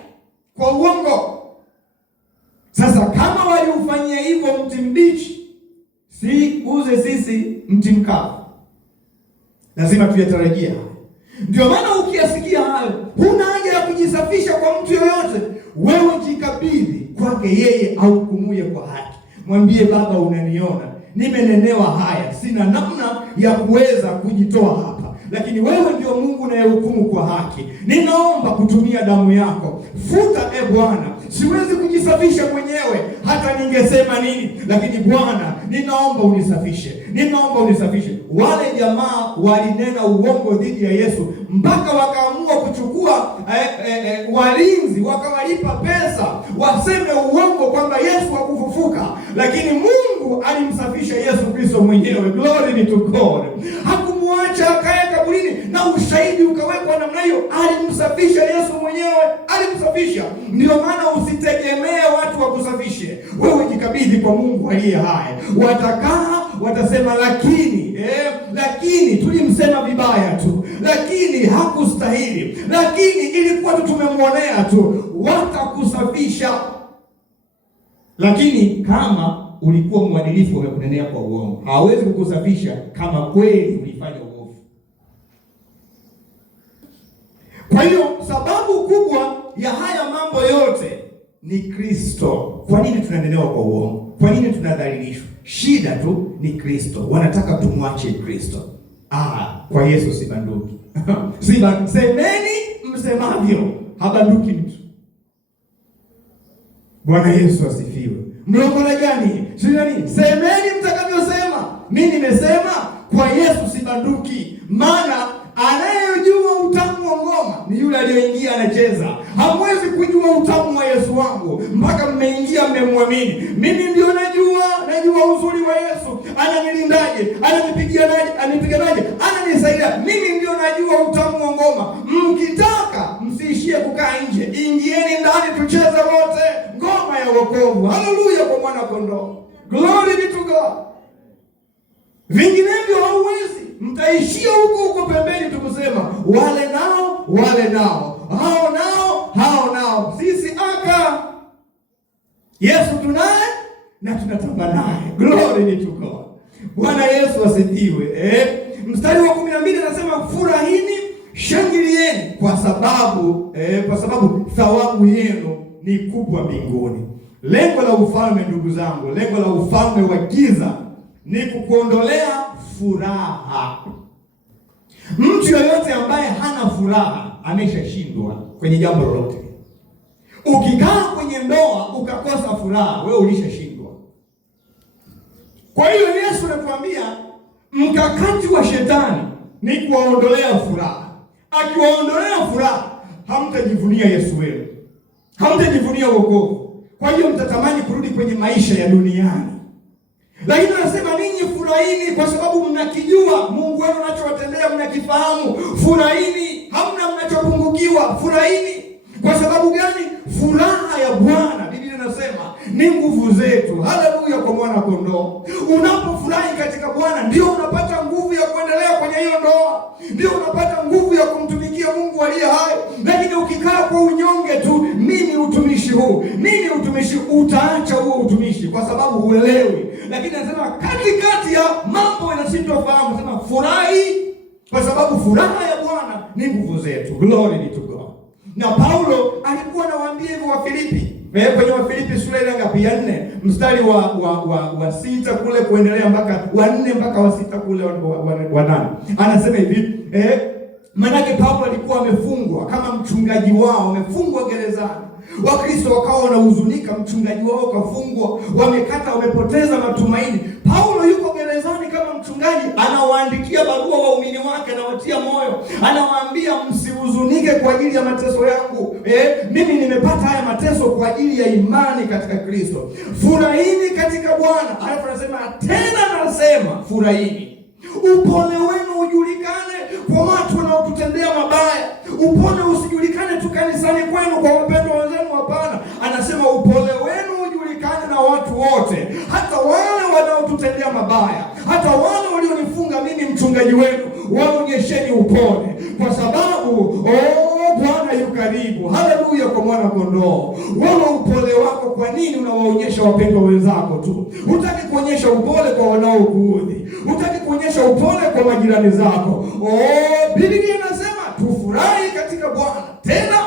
kwa uongo. Sasa kama waliufanyia hivyo mti mbichi, si uze sisi mti mkavu. Lazima tuyatarajia. Ndio maana ukiyasikia hayo, huna haja ya kujisafisha kwa mtu yoyote. Wewe jikabidhi kwake yeye ahukumuye kwa haki. Mwambie, Baba, unaniona, nimenenewa haya, sina namna ya kuweza kujitoa hapa, lakini wewe ndio Mungu unayehukumu kwa haki. Ninaomba kutumia damu yako, futa Bwana. Siwezi kujisafisha mwenyewe hata ningesema nini, lakini Bwana, ninaomba unisafishe. Wale jamaa walinena uongo dhidi ya Yesu mpaka wakaamua kuchukua walinzi, wakawalipa pesa waseme uongo kwamba Yesu hakufufuka, lakini Mungu alimsafisha Yesu Kristo mwenyewe. Glory be to God. Hakumwacha akae kaburini na ushahidi ukawekwa namna hiyo. Alimsafisha Yesu mwenyewe, alimsafisha. Ndio maana usitegemee watu wakusafishe. Wewe jikabidhi kwa Mungu aliye hai. Watakaa watasema lakini tulimsema vibaya tu, lakini hakustahili, lakini ilikuwa tu tumemwonea tu. Watakusafisha. Lakini kama ulikuwa mwadilifu umekunenea kwa uongo, hawezi kukusafisha kama kweli ulifanya uovu. Kwa hiyo sababu kubwa ya haya mambo yote ni Kristo. Kwa nini tunanenewa kwa uongo? Kwa nini tunadhalilishwa? Shida tu ni Kristo. Wanataka tumwache Kristo. Kwa Yesu sibanduki. Semeni msemavyo, habanduki mtu. Bwana Yesu asifiwe. Mlokole gani? Nini? Semeni mtakavyosema. Mimi nimesema kwa Yesu sibanduki. Maana anayejua utamu wa ngoma ni yule aliyeingia anacheza. Hamwezi kujua utamu wa Yesu wangu mpaka mmeingia mmemwamini. Mimi ndio najua uzuri wa Yesu. Ananilindaje? Ananipiganaje? Ananisaidia. Mimi ndio najua utamu wa ngoma. Mkitaka msiishie kukaa nje. Ingieni ndani tucheze wote ngoma ya wokovu. Haleluya kwa mwana kondoo. Glory be to God. Vinginevyo hauwezi. Mtaishia huko pembeni tukusema wale nao, hao nao. Sisi Yesu tunaye na tunatamba naye. Glory be to God. Bwana Yesu asifiwe. Mstari wa 12 anasema furahini, shangilieni kwa sababu thawabu yenu ni kubwa mbinguni. Lengo la ufalme, ndugu zangu, lengo la ufalme wa giza ni kukuondolea furaha. Mtu yoyote ambaye hana furaha ameshashindwa kwenye jambo lolote. Ukikaa kwenye ndoa ukakosa furaha, wewe ulishashindwa. Kwa hiyo Yesu anatuambia mkakati wa shetani ni kuwaondolea furaha. Akiwaondolea furaha, hamtajivunia Yesu wenu, hamtajivunia wokovu. Kwa hiyo mtatamani kurudi kwenye maisha ya duniani. Lakini anasema ninyi furahini kwa sababu mnakijua Mungu wenu anachowatendea, mnakifahamu. Furahini, hamna mnachopungukiwa. Furahini. Kwa sababu gani? Furaha ya Bwana, Biblia inasema, ni nguvu zetu. Haleluya kwa mwana kondoo. Unapofurahi katika Bwana ndio unapata nguvu ya kuendelea kwenye hiyo ndoa. Ndio unapata nguvu ya kumtumikia Mungu aliye hai. Lakini ukikaa kwa unyonge tu, mimi utumishi, utaacha huo utumishi kwa sababu huelewi. Lakini anasema katikati ya mambo yanasitofahamu, anasema furahi kwa sababu furaha ya Bwana ni nguvu zetu. Glory be to God. Na Paulo alikuwa anawaambia hivyo Wafilipi. Kwenye Wafilipi sura ile ngapi? Ya 4 mstari wa 6 kule kuendelea mpaka wa 4 mpaka wa 6 kule wa 8. Anasema hivi, manake Paulo alikuwa amefungwa kama mchungaji wao, amefungwa gerezani. Wakristo wakawa wanahuzunika, mchungaji wao kafungwa, wamepoteza matumaini. Paulo yuko gerezani kama mchungaji, anawaandikia barua waumini wake, anawatia moyo, anawaambia msihuzunike kwa ajili ya mateso yangu. Mimi nimepata haya mateso kwa ajili ya imani katika Kristo. Furahini katika Bwana. Alafu anasema furahini. Upole wenu ujulikane kwa watu wanaotutendea mabaya. Upole usijulikane tu kanisani kwenu kwa wapendwa wenzenu, hapana. Anasema upole wenu ujulikane na watu wote, hata wale wanaotutendea mabaya, hata wale walionifunga mimi mchungaji wenu, waonyesheni upole, kwa sababu Bwana yu karibu. Haleluya kwa mwana kondoo. Wewe upole wako kwa nini unawaonyesha wapendwa wenzako tu? Hutaki kuonyesha upole kwa wanaokuudhi. Hutaki kuonyesha upole kwa majirani zako. Biblia inasema tufurahi katika Bwana. Tena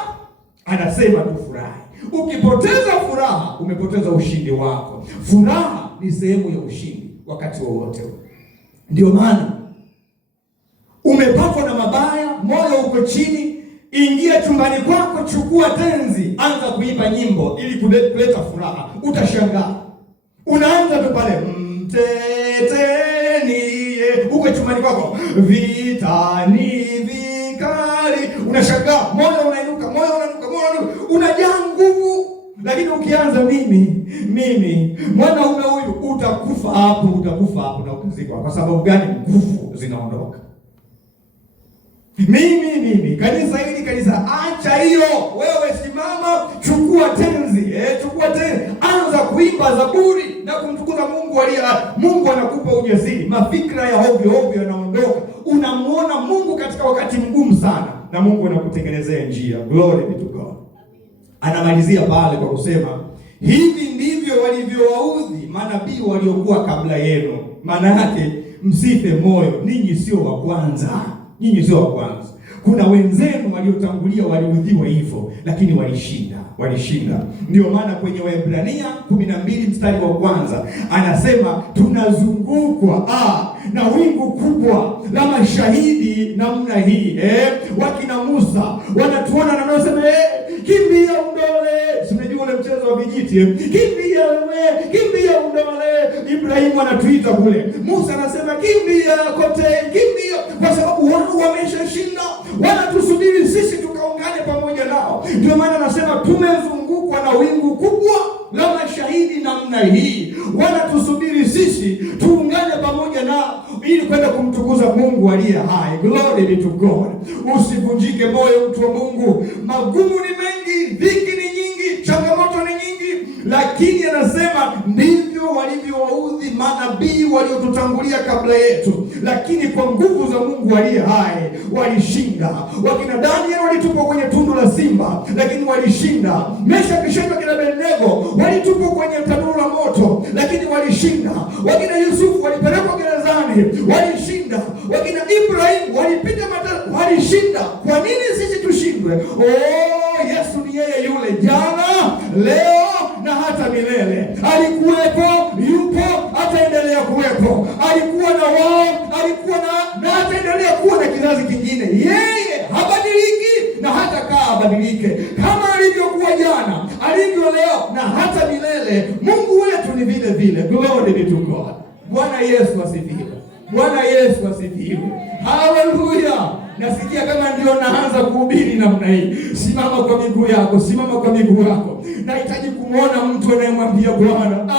anasema tufurahi. Ukipoteza furaha, umepoteza ushindi wako. Furaha ni sehemu ya ushindi wakati wowote. Ndio maana umepatwa na mabaya, moyo uko chini, ingia chumbani kwako, chukua tenzi, anza kuimba nyimbo ili kuleta furaha. Utashangaa. Unaanza tu pale, mtetenie, uko chumbani kwako, vitani vikali. Unashangaa, moyo unainuka, unajaa nguvu. Lakini ukianza mimi mwanaume huyu, utakufa hapo na utazikwa. Kwa sababu gani? Nguvu zinaondoka. Mimi kanisa hili, acha hiyo. Wewe simama, chukua tenzi, anza kuimba zaburi na kumtukuza Mungu aliye hai. Mungu anakupa ujasiri, mafikra ya ovyo yanaondoka. Unamuona Mungu katika wakati mgumu sana, na Mungu anakutengenezea njia. Glory be to God. Anamalizia pale kwa kusema hivi ndivyo walivyowaudhi manabii waliokuwa kabla yenu. Maana yake msife moyo, ninyi sio wa kwanza. Kuna wenzenu waliotangulia waliudhiwa hivyo, lakini walishinda. Ndio maana kwenye Waebrania 12 mstari wa kwanza anasema tunazungukwa na wingu kubwa la mashahidi namna hii. Wakina Musa wanatuona na wanasema kimbia undole. Unajua ule mchezo wa vijiti, kimbia undole. Ibrahimu anatuita kule, Musa anasema kimbia kote, kimbia, kwa sababu wao wameshashinda, wanatusubiri sisi tukaungane pamoja nao. Ndio maana anasema tumezungukwa na wingu kubwa la mashahidi namna hii, wanatusubiri sisi tuungane pamoja nao ili kwenda kumtukuza Mungu aliye hai. Glory be to God. Usivunjike moyo, mtu wa Mungu. Magumu ni mengi, dhiki ni nyingi, changamoto ni nyingi, lakini anasema ndivyo walivyowaudhi manabii waliotutangulia kabla yetu, lakini kwa nguvu za Mungu aliye hai walishinda. Wakina Daniel walitupwa kwenye tundu la simba, lakini walishinda. Meshaki, Shadraka na Abednego walitupwa kwenye tanuru la moto, lakini walishinda. Wakina Yusufu walipelekwa gerezani, walishinda. Wakina Ibrahim walipita walishinda. Kwa nini sisi tushindwe? Yesu ni yeye yule jana, leo na hata milele. Alikuwepo, yupo, ataendelea kuwepo. Alikuwa na wao, alikuwa na ataendelea kuwa na kizazi kingine. Yeye habadiliki na hata kaa abadilike, kama alivyokuwa jana, alivyo leo na hata milele. Mungu wetu ni vile vile. Glory be to God. Bwana Yesu asifiwe. Bwana Yesu asifiwe. Haleluya. Nasikia kama ndio naanza kuhubiri namna hii. Simama kwa miguu yako, simama kwa miguu yako. Nahitaji kumwona mtu anayemwambia Bwana,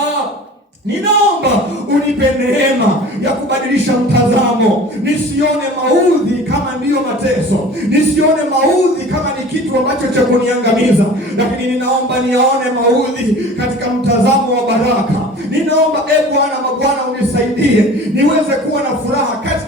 ninaomba unipe neema ya kubadilisha mtazamo. Nisione maudhi kama ndiyo mateso, nisione maudhi kama ni kitu ambacho cha kuniangamiza, lakini ninaomba nione maudhi katika mtazamo wa baraka. Ninaomba Bwana, mabwana, unisaidie niweze kuwa na furaha katika